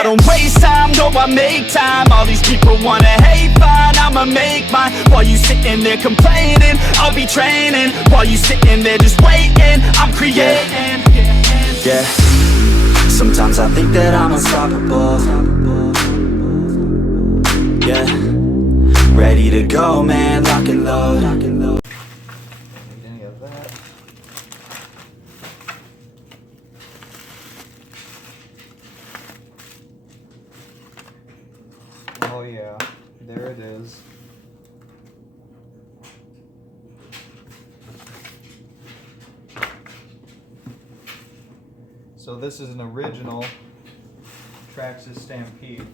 I don't waste time, no, I make time. All these people wanna hate, fine, I'ma make mine. While you sitting there complaining, I'll be training. While you sitting there just waiting, I'm creating. Yeah, sometimes I think that I'm unstoppable. Yeah, ready to go, man, lock and load. Need any of that. Oh yeah, there it is. So this is an original Traxxas Stampede.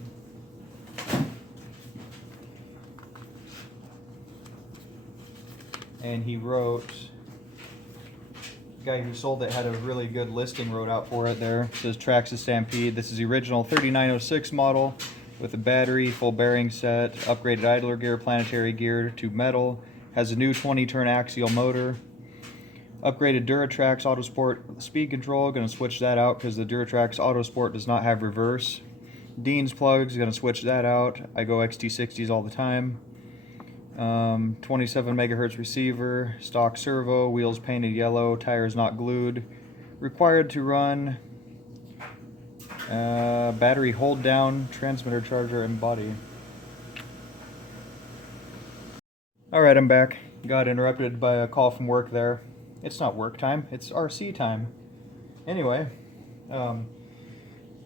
And he wrote, the guy who sold it had a really good listing wrote out for it there. It says Traxxas Stampede. This is the original 3906 model with a battery, full bearing set, upgraded idler gear, planetary gear to metal. Has a new 20-turn axial motor. Upgraded Duratrax Autosport speed control. Going to switch that out because the Duratrax Autosport does not have reverse. Dean's plugs. Going to switch that out. I go XT60s all the time. 27 megahertz receiver, stock servo, wheels painted yellow, tires not glued. Required to run battery hold down, transmitter, charger, and body. Alright, I'm back. Got interrupted by a call from work there. It's not work time, it's RC time. Anyway,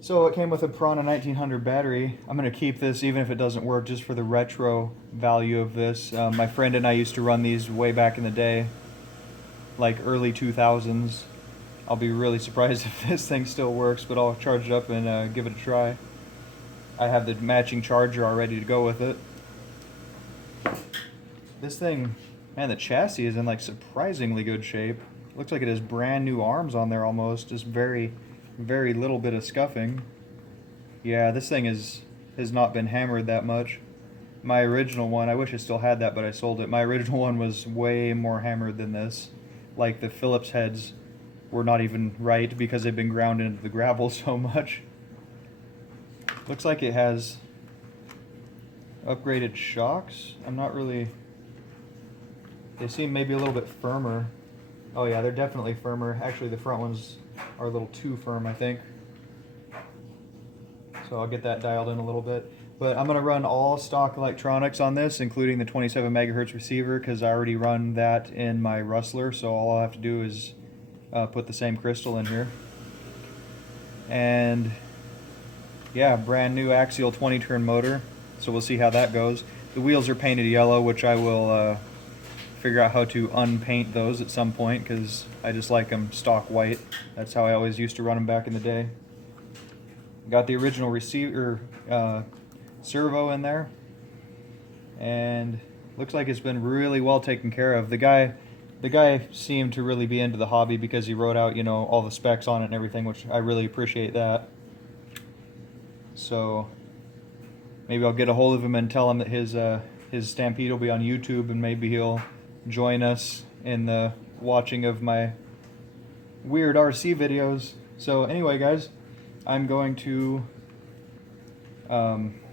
so it came with a Piranha 1900 battery. I'm going to keep this even if it doesn't work just for the retro value of this. My friend and I used to run these way back in the day, like early 2000s. I'll be really surprised if this thing still works, but I'll charge it up and give it a try. I have the matching charger already to go with it. This thing, man, the chassis is in like surprisingly good shape. Looks like it has brand new arms on there almost, just very little bit of scuffing. Yeah, this thing has not been hammered that much. My original one, I wish I still had that, but I sold it. My original one was way more hammered than this. Like the Phillips heads were not even right because they've been ground into the gravel so much. Looks like it has upgraded shocks. I'm not really... They seem maybe a little bit firmer. Oh yeah, they're definitely firmer. Actually, the front ones are a little too firm, I think. So I'll get that dialed in a little bit. But I'm going to run all stock electronics on this, including the 27 megahertz receiver, because I already run that in my Rustler, so all I'll have to do is put the same crystal in here. And yeah, brand new axial 20-turn motor, so we'll see how that goes. The wheels are painted yellow, which I will figure out how to unpaint those at some point because I just like them stock white. That's how I always used to run them back in the day. Got the original receiver servo in there, and looks like it's been really well taken care of. The guy seemed to really be into the hobby because he wrote out, you know, all the specs on it and everything, which I really appreciate that. So maybe I'll get a hold of him and tell him that his Stampede will be on YouTube, and maybe he'll join us in the watching of my weird RC videos. So anyway, guys, I'm going to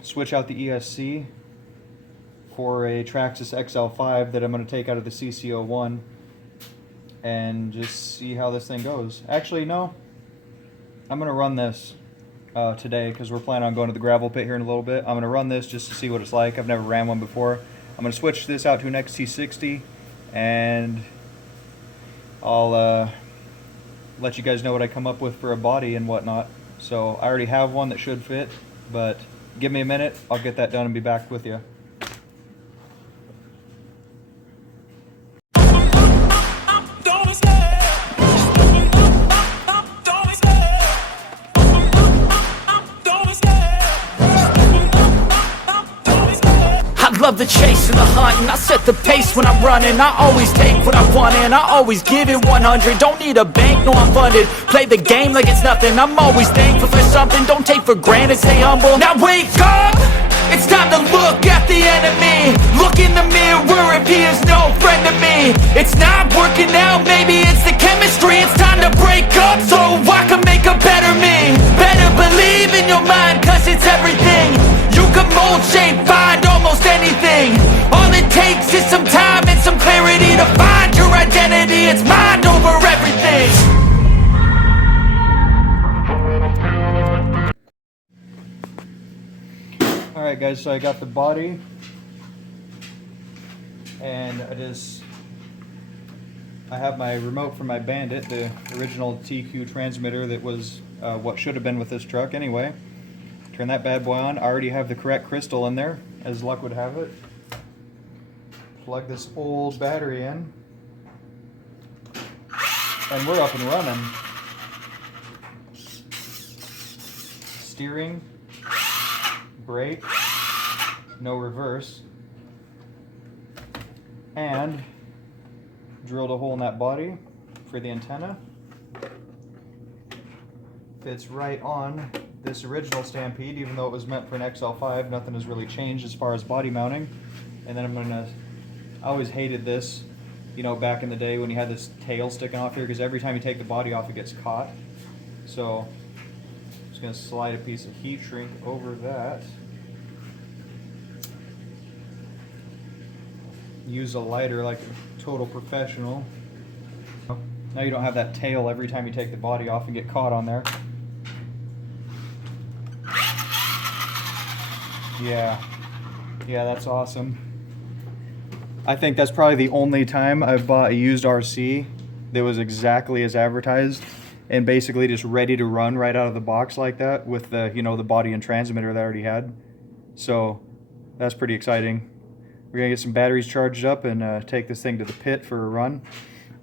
switch out the ESC for a Traxxas XL5 that I'm going to take out of the CC01 and just see how this thing goes. Actually, no, I'm going to run this today because we're planning on going to the gravel pit here in a little bit. I'm going to run this just to see what it's like. I've never ran one before. I'm going to switch this out to an XT60, and I'll let you guys know what I come up with for a body and whatnot. So I already have one that should fit, but give me a minute, I'll get that done and be back with you. Love the chase and the hunt, and I set the pace when I'm running. I always take what I want and I always give it 100. Don't need a bank, no I'm funded. Play the game like it's nothing. I'm always thankful for something. Don't take for granted, stay humble. Now wake up, it's time to look at the enemy. Look in the mirror if he is no friend to me. It's not working out, maybe it's the chemistry. It's time to break up so I can make a better me. Better believe in your mind, cause world shape, find almost anything. All it takes is some time and some clarity to find your identity. It's mind over everything. Alright guys, so I got the body, and I have my remote for my Bandit, the original TQ transmitter that was what should have been with this truck anyway. Turn that bad boy on. I already have the correct crystal in there, as luck would have it. Plug this old battery in, and we're up and running. Steering, brake, no reverse, and drilled a hole in that body for the antenna. Fits right on this original Stampede, even though it was meant for an XL5. Nothing has really changed as far as body mounting. And then I always hated this, you know, back in the day when you had this tail sticking off here, because every time you take the body off it gets caught. So I'm just going to slide a piece of heat shrink over that. Use a lighter like a total professional. Now you don't have that tail every time you take the body off and get caught on there. Yeah, that's awesome. I think that's probably the only time I've bought a used RC that was exactly as advertised and basically just ready to run right out of the box like that with the, you know, the body and transmitter that I already had. So that's pretty exciting. We're gonna get some batteries charged up and take this thing to the pit for a run.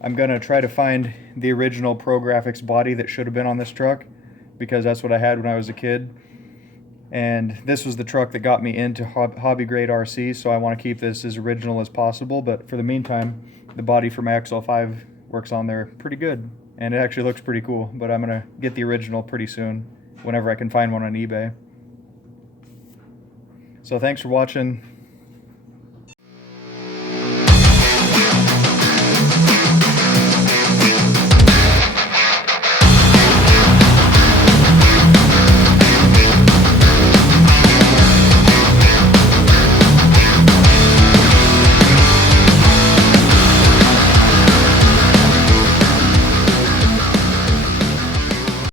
I'm gonna try to find the original Pro Graphics body that should have been on this truck, because that's what I had when I was a kid. And this was the truck that got me into hobby grade RC, so I want to keep this as original as possible. But for the meantime, the body for my XL5 works on there pretty good, and it actually looks pretty cool. But I'm gonna get the original pretty soon, whenever I can find one on eBay. So thanks for watching.